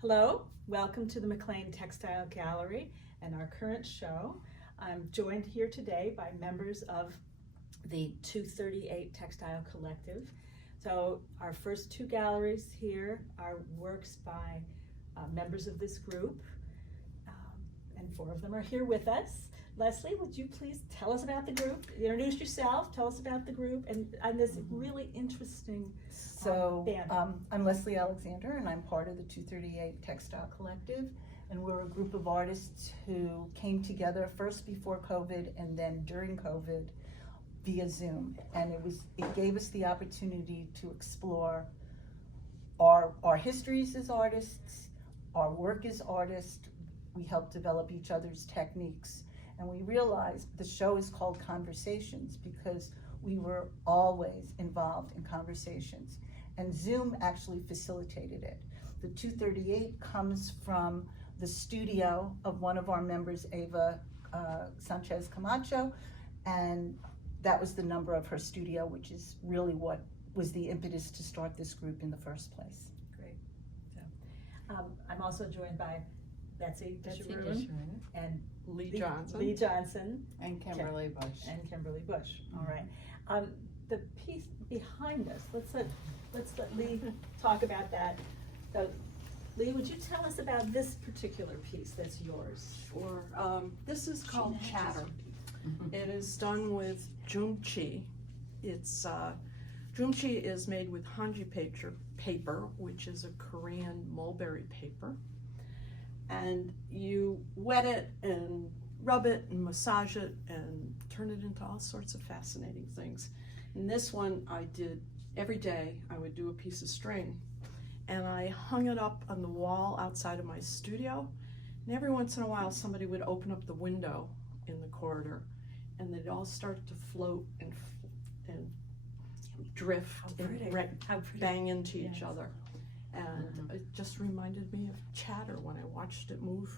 Hello, welcome to the McLean Textile Gallery and our current show. I'm joined here today by members of the 238 Textile Collective. So our first two galleries here are works by members of this group, and four of them are here with us. Leslie, would you please tell us about the group? Introduce yourself, tell us about the group, and this really interesting band. I'm Leslie Alexander, and I'm part of the 238 Textile Collective, and we're a group of artists who came together first before COVID and then during COVID via Zoom, and it gave us the opportunity to explore our histories as artists, our work as artists. We helped develop each other's techniques, and we realized the show is called Conversations because we were always involved in conversations, and Zoom actually facilitated it. The 238 comes from the studio of one of our members, Ava Sanchez Camacho, and that was the number of her studio, which is really what was the impetus to start this group in the first place. Great. So, I'm also joined by Betsy Disharoon and Lee Johnson and Kimberly Bush. All right. The piece behind us, let's let Lee talk about that. So, Lee, would you tell us about this particular piece that's yours? Sure. This is called Chatter. It is done with jungchi. Jungchi is made with hanji paper, which is a Korean mulberry paper. And you wet it and rub it and massage it and turn it into all sorts of fascinating things. In this one, I did every day, I would do a piece of string, and I hung it up on the wall outside of my studio. And every once in a while, somebody would open up the window in the corridor, and they'd all start to float and drift and bang into each other. And it just reminded me of Chatter when I watched it move.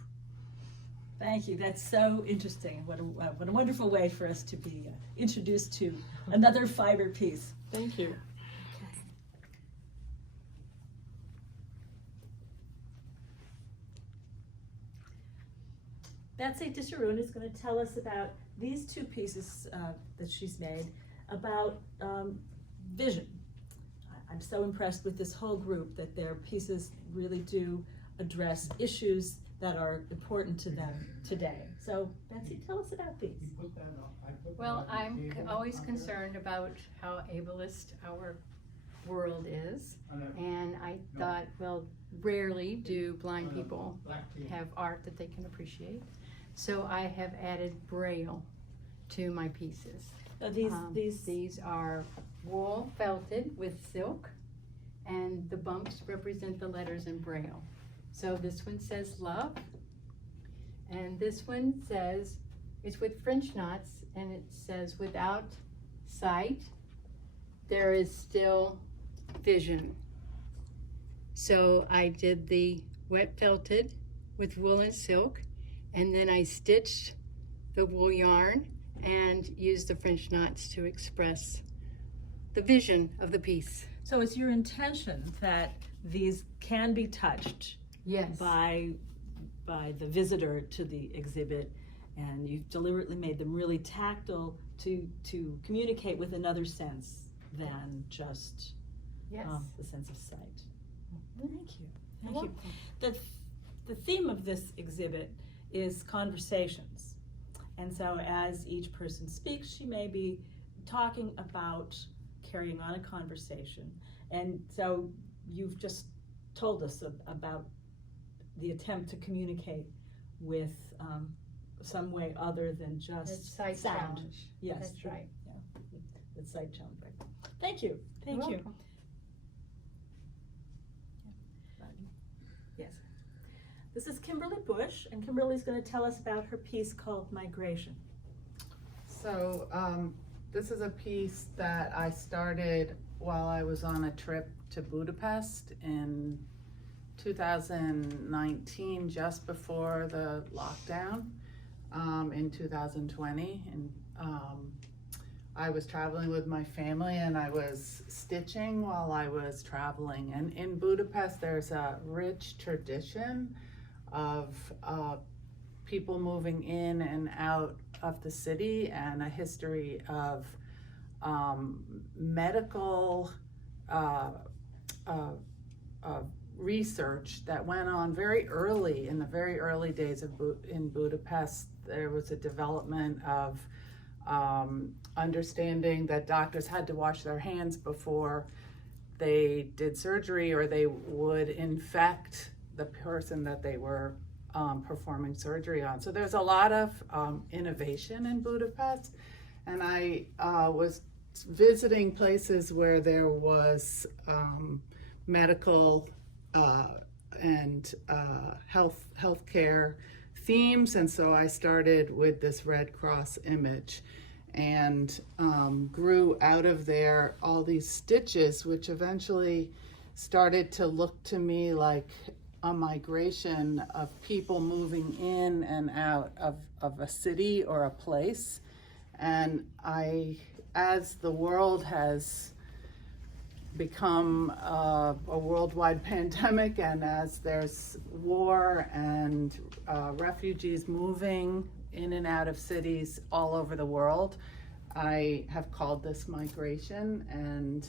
Thank you. That's so interesting. What a wonderful way for us to be introduced to another fiber piece. Thank you. Betsy Disharoon is going to tell us about these two pieces that she's made about vision. I'm so impressed with this whole group that their pieces really do address issues that are important to them today. So, Betsy, tell us about these. Well, I'm always concerned about how ableist our world is, and I thought, well, rarely do blind people have art that they can appreciate. So I have added Braille to my pieces. So these are wool felted with silk, and the bumps represent the letters in Braille. So this one says love, and this one says, it's with French knots, and it says without sight, there is still vision. So I did the wet felted with wool and silk, and then I stitched the wool yarn and used the French knots to express the vision of the piece. So it's your intention that these can be touched by the visitor to the exhibit, and you've deliberately made them really tactile to communicate with another sense than just the sense of sight. Thank you. Thank you. The theme of this exhibit is conversations. And so as each person speaks, she may be talking about carrying on a conversation. And so you've just told us about the attempt to communicate with some way other than just sight sound. challenge. Yes, that's right. Yeah, the sight challenge. Right. Thank you. Thank You're you. welcome. Yes. This is Kimberly Bush, and Kimberly's going to tell us about her piece called Migration. So this is a piece that I started while I was on a trip to Budapest in 2019, just before the lockdown in 2020. And I was traveling with my family and I was stitching while I was traveling. And in Budapest, there's a rich tradition of people moving in and out of the city, and a history of medical research that went on very early, in the very early days of in Budapest. There was a development of understanding that doctors had to wash their hands before they did surgery, or they would infect the person that they were performing surgery on. So there's a lot of innovation in Budapest, and I was visiting places where there was medical and healthcare themes, and so I started with this Red Cross image and grew out of there all these stitches, which eventually started to look to me like a migration of people moving in and out of a city or a place. And as the world has become a worldwide pandemic, and as there's war and refugees moving in and out of cities all over the world, I have called this migration, and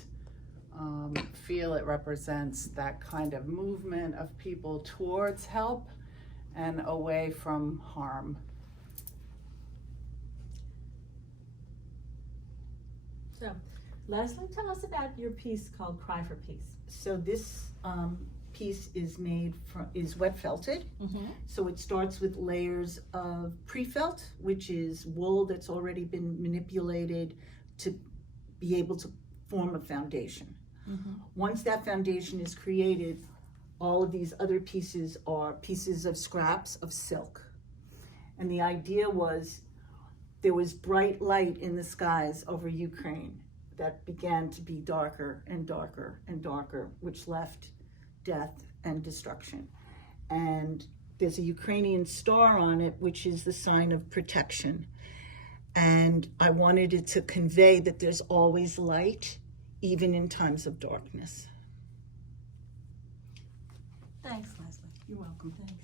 feel it represents that kind of movement of people towards help and away from harm. So, Leslie, tell us about your piece called Cry for Peace. So this piece is wet felted. Mm-hmm. So it starts with layers of pre-felt, which is wool that's already been manipulated to be able to form a foundation. Mm-hmm. Once that foundation is created, all of these other pieces are pieces of scraps of silk. And the idea was there was bright light in the skies over Ukraine that began to be darker and darker and darker, which left death and destruction. And there's a Ukrainian star on it, which is the sign of protection. And I wanted it to convey that there's always light, even in times of darkness. Thanks, Leslie. You're welcome. Thanks.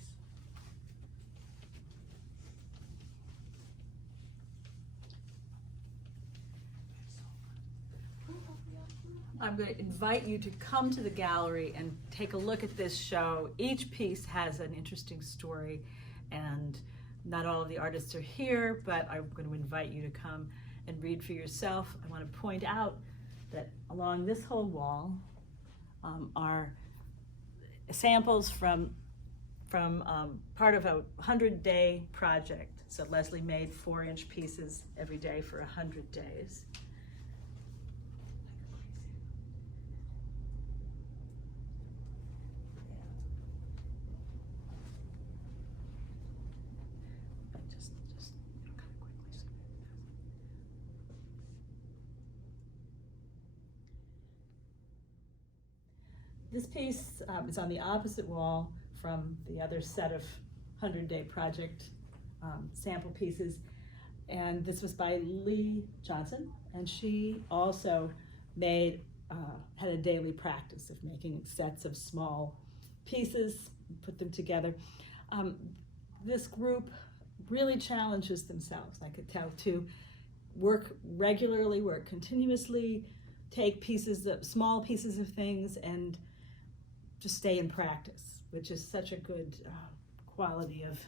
I'm going to invite you to come to the gallery and take a look at this show. Each piece has an interesting story, and not all of the artists are here, but I'm going to invite you to come and read for yourself. I want to point out that along this whole wall are samples from part of a 100-day project. So Leslie made 4-inch pieces every day for 100 days. This piece is on the opposite wall from the other set of 100-day project sample pieces. And this was by Lee Johnson. And she also had a daily practice of making sets of small pieces, put them together. This group really challenges themselves, I could tell, to work regularly, work continuously, take small pieces of things and just stay in practice, which is such a good quality of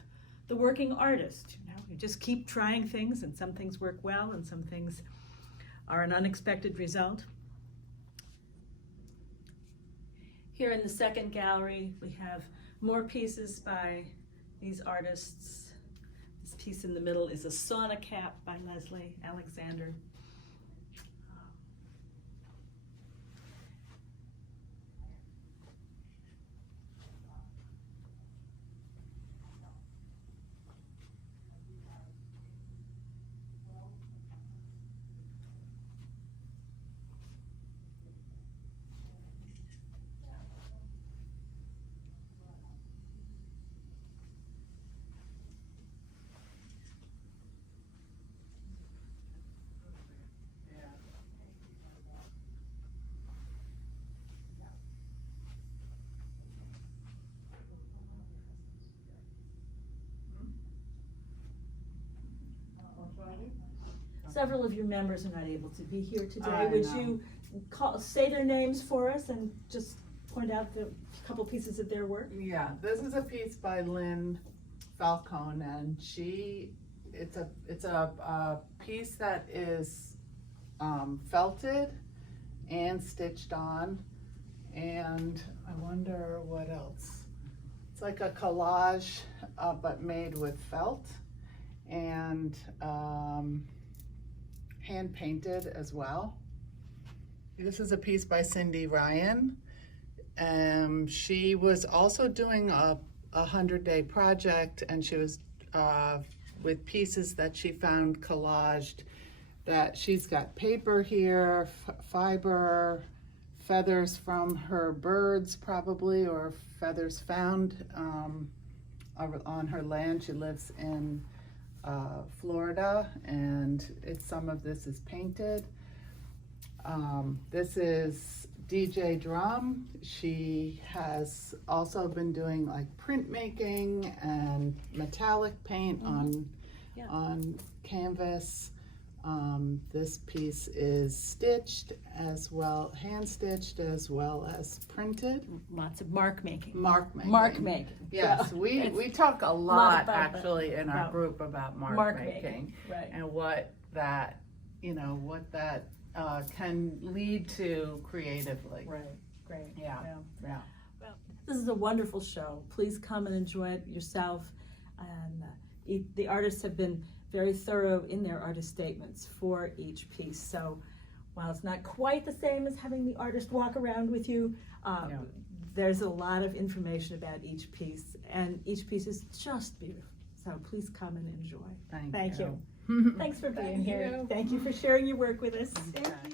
the working artist. You just keep trying things, and some things work well, and some things are an unexpected result. Here in the second gallery, we have more pieces by these artists. This piece in the middle is a sauna cap by Leslie Alexander. Several of your members are not able to be here today. I Would know. you say their names for us and just point out the couple pieces of their work? Yeah, this is a piece by Lynn Falcone, and it's a piece that is felted and stitched on, and I wonder what else. It's like a collage, but made with felt and hand painted as well. This is a piece by Cindy Ryan. She was also doing a 100-day project, and she was with pieces that she found collaged, that she's got paper here, fiber, feathers from her birds probably, or feathers found on her land. She lives in Florida, and some of this is painted. This is DJ Drum. She has also been doing like printmaking and metallic paint on canvas. This piece is stitched as well, hand stitched as well as printed. Lots of mark making. Mark making. Yes, So we talk a lot about actually in our group about mark making. Right. And what that can lead to creatively. Right. Great. Yeah. Well, this is a wonderful show. Please come and enjoy it yourself. And the artists have been very thorough in their artist statements for each piece. So while it's not quite the same as having the artist walk around with you, there's a lot of information about each piece, and each piece is just beautiful. So please come and enjoy. Thank you. Thanks for being Thank here. you. Thank you for sharing your work with us. Thank you.